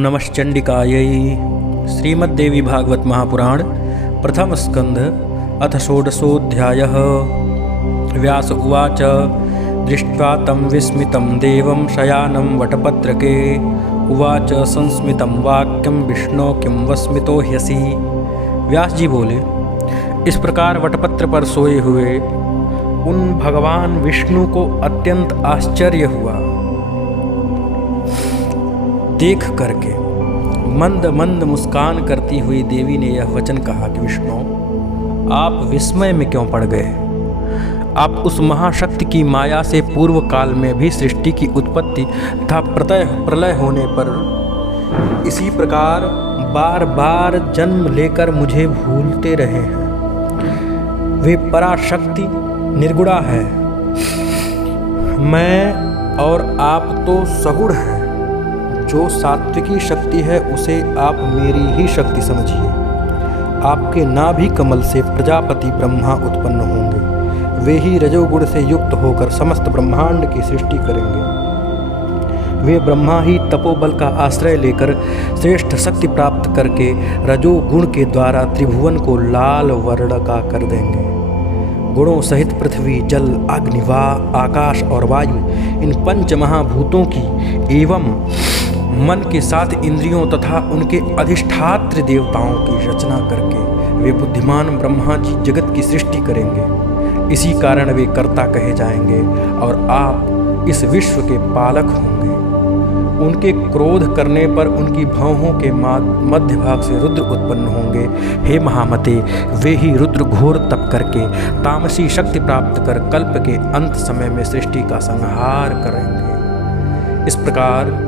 नमश्चंडिकायै। श्रीमद्देवी भागवत महापुराण प्रथम स्कंध अथ षोडशोऽध्यायः। व्यास उवाच दृष्ट्वा तं विस्मितं देवं शयानं वटपत्रके उवाच संस्मितं वाक्यं विष्णो किं वस्मितो ह्यसि। व्यास जी बोले, इस प्रकार वटपत्र पर सोए हुए उन भगवान विष्णु को अत्यंत आश्चर्य हुआ। देख करके मंद मंद मुस्कान करती हुई देवी ने यह वचन कहा कि विष्णु, आप विस्मय में क्यों पड़ गए? आप उस महाशक्ति की माया से पूर्व काल में भी सृष्टि की उत्पत्ति तथा प्रलय होने पर इसी प्रकार बार बार जन्म लेकर मुझे भूलते रहे हैं। वे पराशक्ति निर्गुणा है, मैं और आप तो सगुण हैं। जो सात्विकी शक्ति है उसे आप मेरी ही शक्ति समझिए। आपके नाभि कमल से प्रजापति ब्रह्मा उत्पन्न होंगे। वे ही रजोगुण से युक्त होकर समस्त ब्रह्मांड की सृष्टि करेंगे। वे ब्रह्मा ही तपोबल का आश्रय लेकर श्रेष्ठ शक्ति प्राप्त करके रजोगुण के द्वारा त्रिभुवन को लाल वर्ण का कर देंगे। गुणों सहित पृथ्वी, जल, अग्नि, आकाश और वायु, इन पंच महाभूतों की एवं मन के साथ इंद्रियों तथा उनके अधिष्ठात्र देवताओं की रचना करके वे बुद्धिमान ब्रह्मा जी जगत की सृष्टि करेंगे। इसी कारण वे कर्ता कहे जाएंगे और आप इस विश्व के पालक होंगे। उनके क्रोध करने पर उनकी भौहों के मध्य भाग से रुद्र उत्पन्न होंगे। हे महामते, वे ही रुद्र घोर तप करके तामसी शक्ति प्राप्त कर कल्प के अंत समय में सृष्टि का संहार करेंगे। इस प्रकार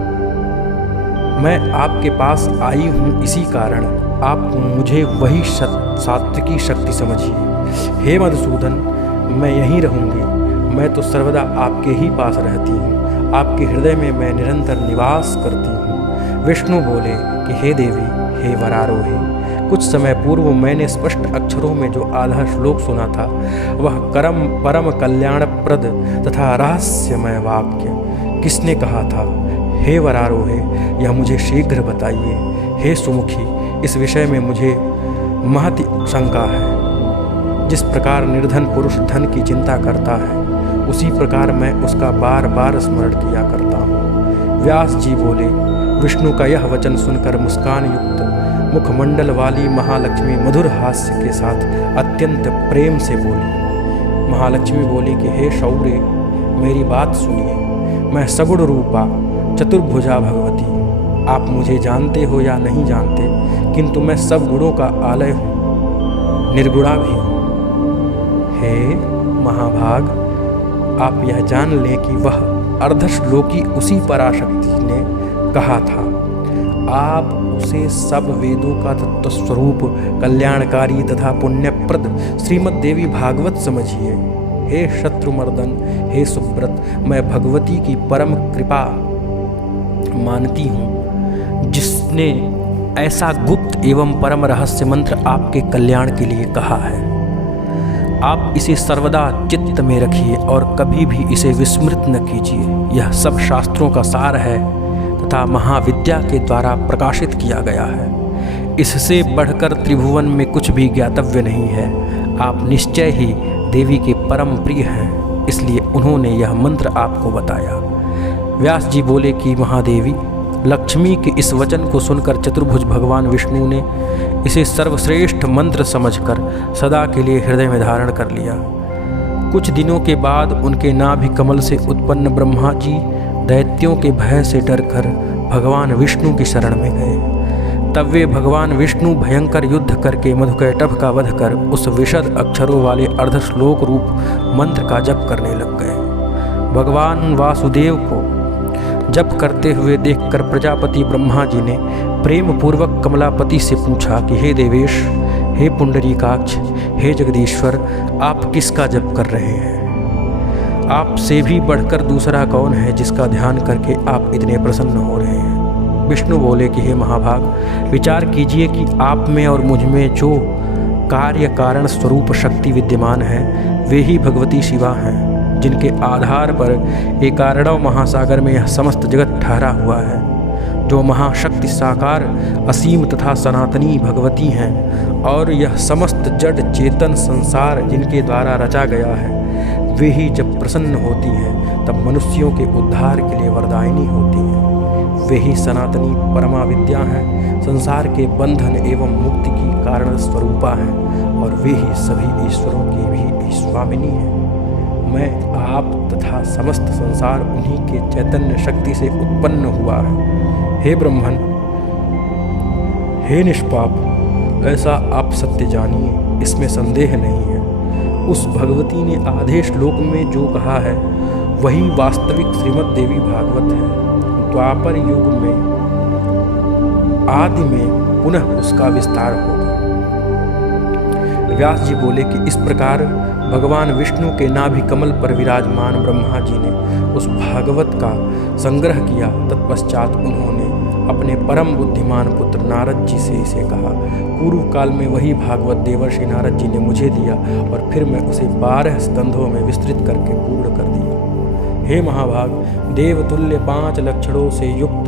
मैं आपके पास आई हूँ, इसी कारण आप मुझे वही सात्विकी शक्ति समझिए। हे मधुसूदन, मैं यहीं रहूँगी। मैं तो सर्वदा आपके ही पास रहती हूँ। आपके हृदय में मैं निरंतर निवास करती हूँ। विष्णु बोले कि हे देवी, हे वरारोहे, कुछ समय पूर्व मैंने स्पष्ट अक्षरों में जो आधा श्लोक सुना था वह परम कल्याणप्रद तथा रहस्यमय वाक्य किसने कहा था? हे वरारोहे, यह मुझे शीघ्र बताइए। हे सुमुखी, इस विषय में मुझे महती शंका है। जिस प्रकार निर्धन पुरुष धन की चिंता करता है, उसी प्रकार मैं उसका बार बार स्मरण किया करता हूँ। व्यास जी बोले, विष्णु का यह वचन सुनकर मुस्कान युक्त मुखमंडल वाली महालक्ष्मी मधुर हास्य के साथ अत्यंत प्रेम से बोली। महालक्ष्मी बोली कि हे शौर्य, मेरी बात सुनिए। मैं सगुण रूपा चतुर्भुजा भगवती हूँ। आप मुझे जानते हो या नहीं जानते, किंतु मैं सब गुणों का आलय हूँ, निर्गुणा भी हूँ। हे महाभाग, आप यह जान लें कि वह अर्धश्लोकी उसी पराशक्ति ने कहा था। आप उसे सब वेदों का तत्व स्वरूप कल्याणकारी तथा पुण्यप्रद श्रीमद्देवी भागवत समझिए। हे शत्रुमर्दन, हे सुब्रत, मैं भगवती की परम कृपा मानती हूँ, जिसने ऐसा गुप्त एवं परम रहस्य मंत्र आपके कल्याण के लिए कहा है। आप इसे सर्वदा चित्त में रखिए और कभी भी इसे विस्मृत न कीजिए। यह सब शास्त्रों का सार है तथा महाविद्या के द्वारा प्रकाशित किया गया है। इससे बढ़कर त्रिभुवन में कुछ भी ज्ञातव्य नहीं है। आप निश्चय ही देवी के परम प्रिय हैं, इसलिए उन्होंने यह मंत्र आपको बताया। व्यास जी बोले कि महादेवी, लक्ष्मी के इस वचन को सुनकर चतुर्भुज भगवान विष्णु ने इसे सर्वश्रेष्ठ मंत्र समझकर सदा के लिए हृदय में धारण कर लिया। कुछ दिनों के बाद उनके नाभि कमल से उत्पन्न ब्रह्मा जी दैत्यों के भय से डरकर भगवान विष्णु की शरण में गए। तब वे भगवान विष्णु भयंकर युद्ध करके मधुकैटभ का वध कर उस विशद अक्षरों वाले अर्धश्लोक रूप मंत्र का जप करने लग गए। भगवान वासुदेव को जप करते हुए देखकर प्रजापति ब्रह्मा जी ने प्रेम पूर्वक कमलापति से पूछा कि हे देवेश, हे पुंडरीकाक्ष, हे जगदीश्वर, आप किसका जप कर रहे हैं? आपसे भी बढ़कर दूसरा कौन है जिसका ध्यान करके आप इतने प्रसन्न हो रहे हैं? विष्णु बोले कि हे महाभाग, विचार कीजिए कि आप में और मुझ में जो कार्य कारण स्वरूप शक्ति विद्यमान है, वे ही भगवती शिवा हैं, जिनके आधार पर एकारणव महासागर में यह समस्त जगत ठहरा हुआ है। जो महाशक्ति साकार असीम तथा सनातनी भगवती हैं, और यह समस्त जड़ चेतन संसार जिनके द्वारा रचा गया है, वे ही जब प्रसन्न होती हैं तब मनुष्यों के उद्धार के लिए वरदायिनी होती हैं। वे ही सनातनी परमा विद्या हैं, संसार के बंधन एवं मुक्ति की कारण स्वरूपा हैं, और वे ही सभी ईश्वरों की भी स्वामिनी हैं। मैं आप तथा समस्त संसार उन्हीं के चैतन्य शक्ति से उत्पन्न हुआ है। हे ब्रह्मन, हे निष्पाप, ऐसा आप सत्य जानिए, इसमें संदेह नहीं है। उस भगवती ने आधे श्लोक में जो कहा है वही वास्तविक श्रीमद् देवी भागवत है। द्वापर युग में आदि में पुनः उसका विस्तार होगा। व्यास जी बोले कि इस प्रकार भगवान विष्णु के नाभि कमल पर विराजमान ब्रह्मा जी ने उस भागवत का संग्रह किया। तत्पश्चात उन्होंने अपने परम बुद्धिमान पुत्र नारद जी से इसे कहा। पूर्व काल में वही भागवत देवर्षि नारद जी ने मुझे दिया, और फिर मैं उसे 12 स्कंधों में विस्तृत करके पूर्ण कर दिया। हे महाभाग, देवतुल्य 5 लक्षणों से युक्त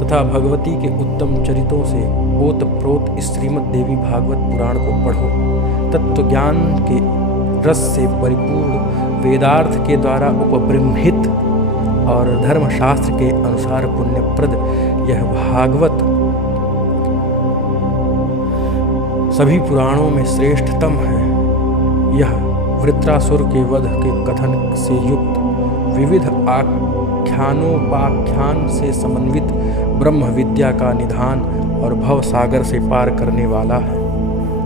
तथा भगवती के उत्तम चरितों से ओतप्रोत इस श्रीमद् देवी भागवत पुराण को पढ़ो। तत्व ज्ञान के रस से परिपूर्ण, वेदार्थ के द्वारा उपबृंहित और धर्मशास्त्र के अनुसार पुण्यप्रद यह भागवत सभी पुराणों में श्रेष्ठतम है। यह वृत्रासुर के वध के कथन से युक्त, विविध आख्यानोपाख्यान से समन्वित ब्रह्म विद्या का निधान और भव सागर से पार करने वाला है।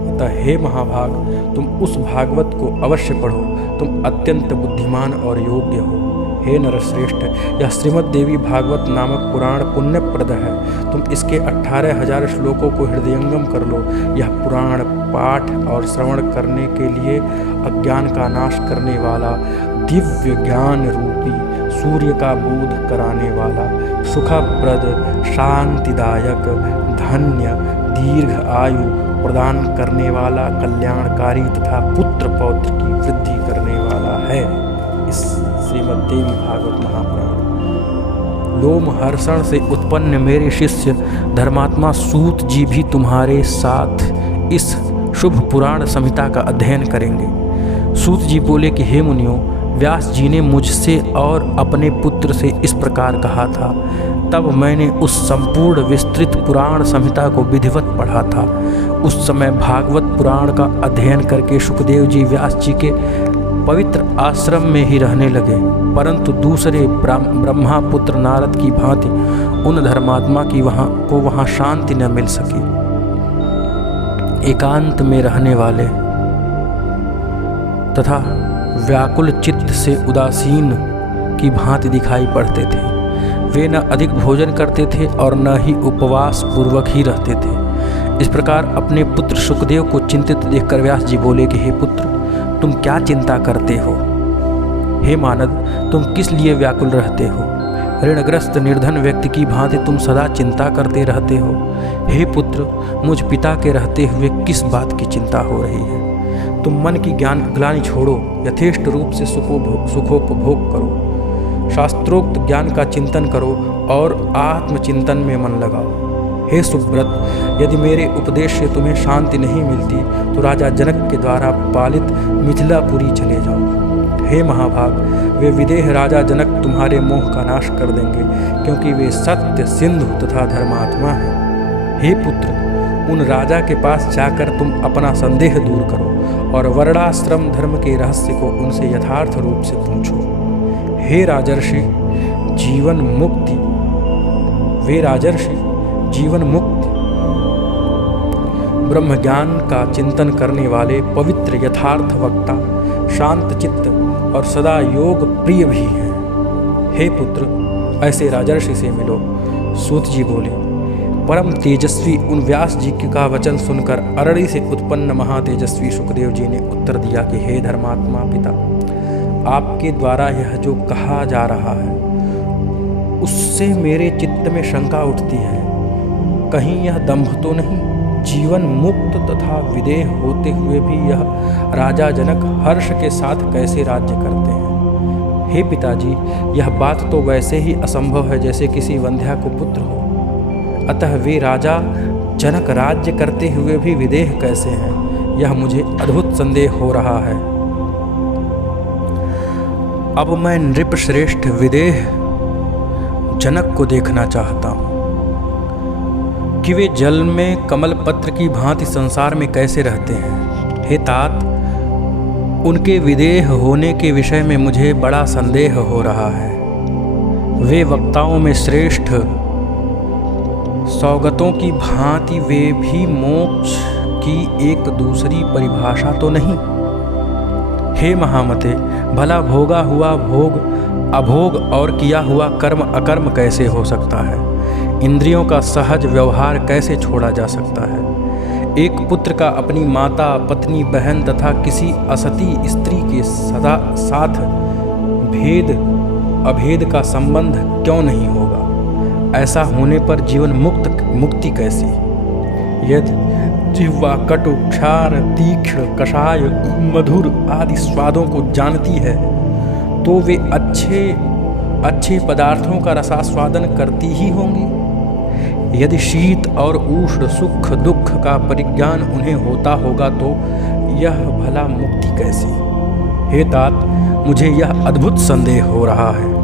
अतः हे महाभाग, तुम उस भागवत को अवश्य पढ़ो। तुम अत्यंत बुद्धिमान और योग्य हो। हे नरश्रेष्ठ, यह श्रीमद् देवी भागवत नामक पुराण पुण्यप्रद है। तुम इसके 18,000 श्लोकों को हृदयंगम कर लो। यह पुराण पाठ और श्रवण करने के लिए अज्ञान का नाश करने वाला, दिव्य ज्ञान रूपी सूर्य का बोध कराने वाला, सुखप्रद, शांतिदायक, धन्य, दीर्घ आयु प्रदान करने वाला, कल्याणकारी तथा पुत्र पौत्र की वृद्धि करने वाला है। इस श्रीमद् देवी भागवत महापुराण लोमहर्षण से उत्पन्न मेरे शिष्य धर्मात्मा सूत जी भी तुम्हारे साथ इस शुभ पुराण संहिता का अध्ययन करेंगे। सूत जी बोले कि हे मुनियों, व्यास जी ने मुझसे और अपने पुत्र से इस प्रकार कहा था। तब मैंने उस संपूर्ण विस्तृत पुराण संहिता को विधिवत पढ़ा था। उस समय भागवत पुराण का अध्ययन करके सुखदेव जी व्यास जी के पवित्र आश्रम में ही रहने लगे, परंतु दूसरे ब्रह्मा पुत्र नारद की भांति उन धर्मात्मा की वहाँ शांति न मिल सकी। एकांत में रहने वाले तथा व्याकुल चित्त से उदासीन की भांति दिखाई पड़ते थे। वे न अधिक भोजन करते थे और न ही उपवास पूर्वक ही रहते थे। इस प्रकार अपने पुत्र सुखदेव को चिंतित देखकर व्यास जी बोले कि हे पुत्र, तुम क्या चिंता करते हो? हे मानद, तुम किस लिए व्याकुल रहते हो? ऋणग्रस्त निर्धन व्यक्ति की भांति तुम सदा चिंता करते रहते हो। हे पुत्र, मुझ पिता के रहते हुए किस बात की चिंता हो रही है? तुम मन की ज्ञान ग्लानि छोड़ो, यथेष्ट रूप से सुखोपभोग करो, शास्त्रोक्त ज्ञान का चिंतन करो और आत्मचिंतन में मन लगाओ। हे सुब्रत, यदि मेरे उपदेश से तुम्हें शांति नहीं मिलती तो राजा जनक के द्वारा पालित मिथिलापुरी चले जाओ। हे महाभाग, वे विदेह राजा जनक तुम्हारे मोह का नाश कर देंगे, क्योंकि वे सत्य, सिंधु तथा धर्मात्मा हैं। हे पुत्र, उन राजा के पास जाकर तुम अपना संदेह दूर करो और वर्णाश्रम धर्म के रहस्य को उनसे यथार्थ रूप से पूछो। हे राजर्षि, जीवन मुक्ति ब्रह्म ज्ञान का चिंतन करने वाले पवित्र यथार्थ वक्ता, शांत चित्त और सदा योग प्रिय भी हैं। हे पुत्र, ऐसे राजर्षि से मिलो। सूत जी बोले। परम तेजस्वी उन व्यास जी का वचन सुनकर अरड़ी से उत्पन्न महातेजस्वी सुखदेव जी ने उत्तर दिया कि हे धर्मात्मा पिता, आपके द्वारा यह जो कहा जा रहा है उससे मेरे चित्त में शंका उठती है। कहीं यह दंभ तो नहीं? जीवन मुक्त तथा विदेह होते हुए भी यह राजा जनक हर्ष के साथ कैसे राज्य करते हैं? हे पिताजी, यह बात तो वैसे ही असंभव है जैसे किसी वंध्या को पुत्र हो। अतः वे राजा जनक राज्य करते हुए भी विदेह कैसे हैं, यह मुझे अद्भुत संदेह हो रहा है। अब मैं नृपश्रेष्ठ विदेह जनक को देखना चाहता हूँ कि वे जल में कमल पत्र की भांति संसार में कैसे रहते हैं। हे तात, उनके विदेह होने के विषय में मुझे बड़ा संदेह हो रहा है। वे वक्ताओं में श्रेष्ठ, सौगतों की भांति वे भी मोक्ष की एक दूसरी परिभाषा तो नहीं। हे महामते, भला भोगा हुआ भोग अभोग और किया हुआ कर्म अकर्म कैसे हो सकता है? इंद्रियों का सहज व्यवहार कैसे छोड़ा जा सकता है? एक पुत्र का अपनी माता, पत्नी, बहन तथा किसी असती स्त्री के सदा साथ भेद अभेद का संबंध क्यों नहीं होगा? ऐसा होने पर जीवन मुक्ति कैसी? यदि जिह्वा कटु, क्षार, तीक्ष्ण, कषाय, मधुर आदि स्वादों को जानती है तो वे अच्छे पदार्थों का रसास्वादन करती ही होंगी। यदि शीत और उष्ण, सुख दुख का परिज्ञान उन्हें होता होगा तो यह भला मुक्ति कैसी? हे तात, मुझे यह अद्भुत संदेह हो रहा है।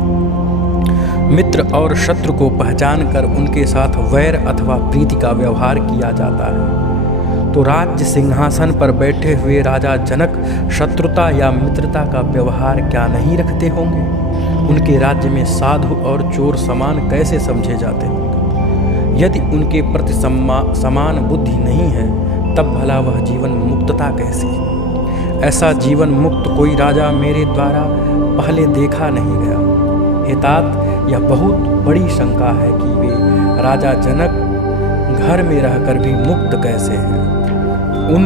मित्र और शत्रु को पहचान कर उनके साथ वैर अथवा प्रीति का व्यवहार किया जाता है, तो राज्य सिंहासन पर बैठे हुए राजा जनक शत्रुता या मित्रता का व्यवहार क्या नहीं रखते होंगे? उनके राज्य में साधु और चोर समान कैसे समझे जाते होंगे? यदि उनके प्रति समान बुद्धि नहीं है तब भला वह जीवन मुक्तता कैसी? ऐसा जीवन मुक्त कोई राजा मेरे द्वारा पहले देखा नहीं गया। हे तात, यह बहुत बड़ी शंका है कि वे राजा जनक घर में रहकर भी मुक्त कैसे हैं। उन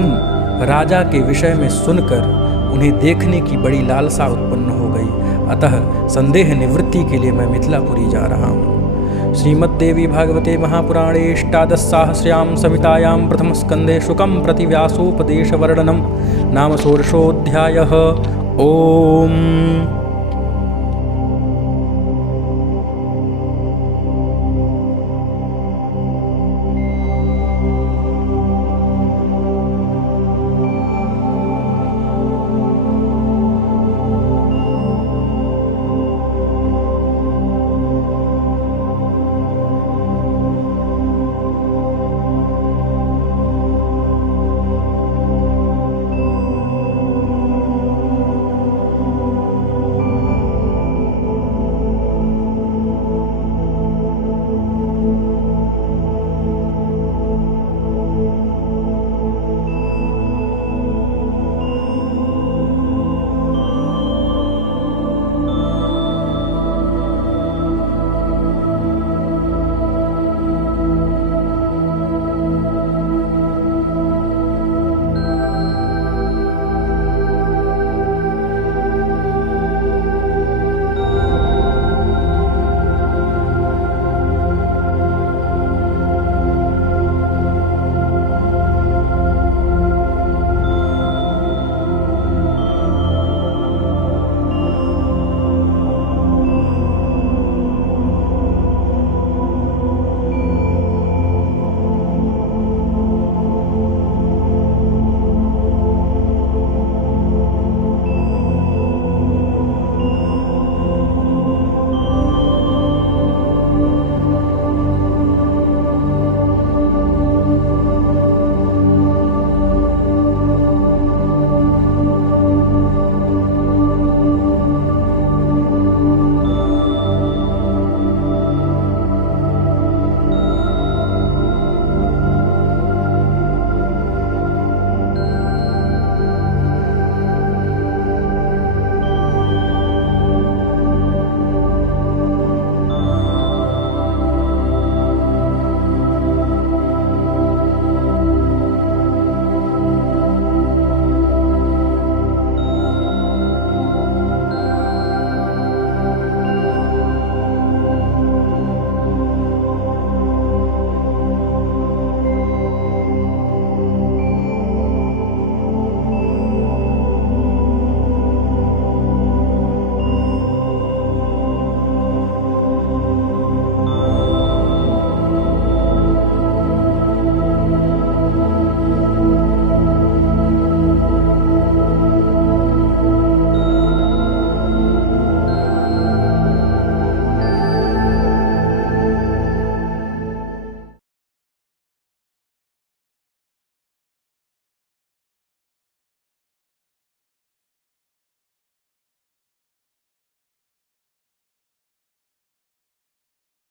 राजा के विषय में सुनकर उन्हें देखने की बड़ी लालसा उत्पन्न हो गई। अतः संदेह निवृत्ति के लिए मैं मिथिलापुरी जा रहा हूँ। श्रीमद्देवी भागवते महापुराणे अष्टादशसाहस्र्यां संहितायां प्रथमस्कन्धे शुकं प्रति व्यासोपदेशवर्णनं नाम षोडशोऽध्यायः। ओम।